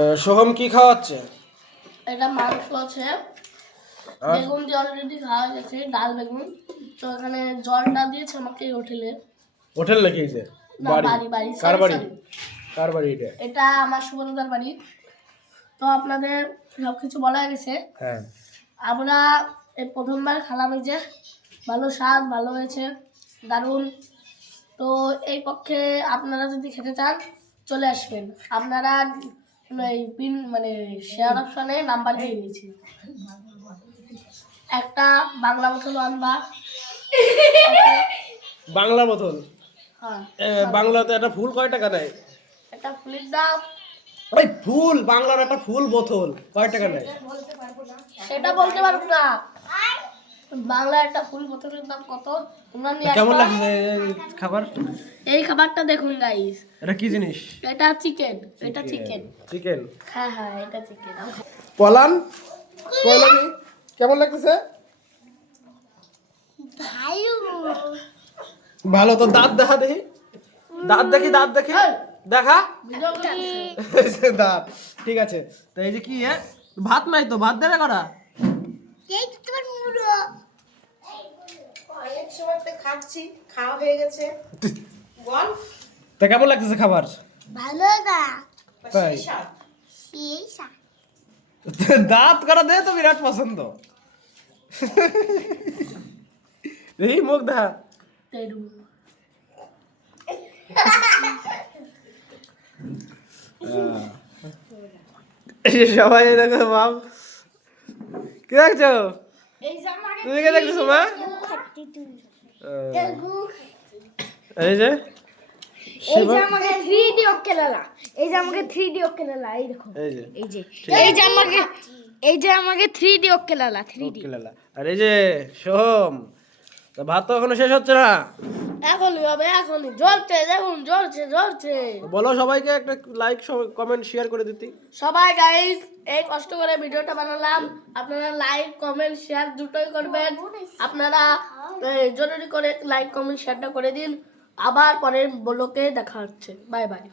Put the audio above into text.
সোহম কি খাওয়াচ্ছে? এটা মাংস আছে, বেগুন দিয়ে অলরেডি খাওয়া গেছে, ডাল বেগুন। তো এখানে জলটা দিয়েছে আমাকে হোটেলে। হোটেল লেগেছে? না, বাড়ি বাড়ি। কার বাড়ি? সরি, কার বাড়ি এটা? এটা আমার সুবর্ণদার বাড়ি। তো আপনাদের সব কিছু বলা গেছে। হ্যাঁ, আমরা এই প্রথমবার খেলাম, এই যে ভালো স্বাদ, ভালো হয়েছে, দারুণ। তো এই পক্ষে আপনারা যদি খেতে চান চলে আসবেন। আপনারা এই পিন মানে শেয়ার অপশনে নাম্বার দিয়ে দিয়েছি। একটা বাংলা বোতল আনবা। বাংলা বোতল? হ্যাঁ, বাংলাতে একটা ফুল কয় টাকা নেয়? একটা ফুলের দাম, ওই ফুল বাংলার একটা ফুল বোতল কয় টাকা নেয়? সেটা বলতে পারবো না। বাংলা একটা ফুল বোতলের দাম কত তোমরা নিয়ে কেমন আসবা। লাগছে খাবার? এই খাবারটা দেখুন গাইস, এটা কি জিনিস? এটা চিকেন। এটা চিকেন। চিকেন? হ্যাঁ হ্যাঁ, এটা চিকেন। পলান পলানি কেমন লাগতেছে? ভালো। তো দাঁত দেখা দেখি, দাঁত দেখি, দাঁত দেখি, দেখা দাঁত। ঠিক আছে, তো এই যে কি ভাত নাই তো, ভাত দেবে করা? অনেক সময় তো খাচ্ছি, খাওয়া হয়ে গেছে। বল। তা কেমন লাগতেছে খাবার? ভালো না, তাই? দাঁত করা দে তো বিরাট পছন্দ। এই মুখ দেখা। এই যে সবাই দেখো বাপ, কি দেখছো? তুমি কে দেখছো মা? এই যে এই যে আমাকে 3D ওকেলালা, এই যে আমাকে 3D ওকেলালা, এই দেখো, এই যে এই যে এই যে আমাকে, এই যে আমাকে 3D ওকেলালা, 3D। আর এই যে সোহম, তা ভাত তো এখনো শেষ হচ্ছে না। এখনই হবে, এখনই জ্বলছে, দেখুন জ্বলছে জ্বলছে। বলো সবাইকে একটা লাইক কমেন্ট শেয়ার করে দিতি। সবাই গাইস, এই কষ্ট করে ভিডিওটা বানালাম, আপনারা লাইক কমেন্ট শেয়ার দুটোই করবেন। আপনারা জরুরি করে লাইক কমেন্ট শেয়ারটা করে দিন। আবার পরের ব্লগে দেখা হচ্ছে। Bye bye.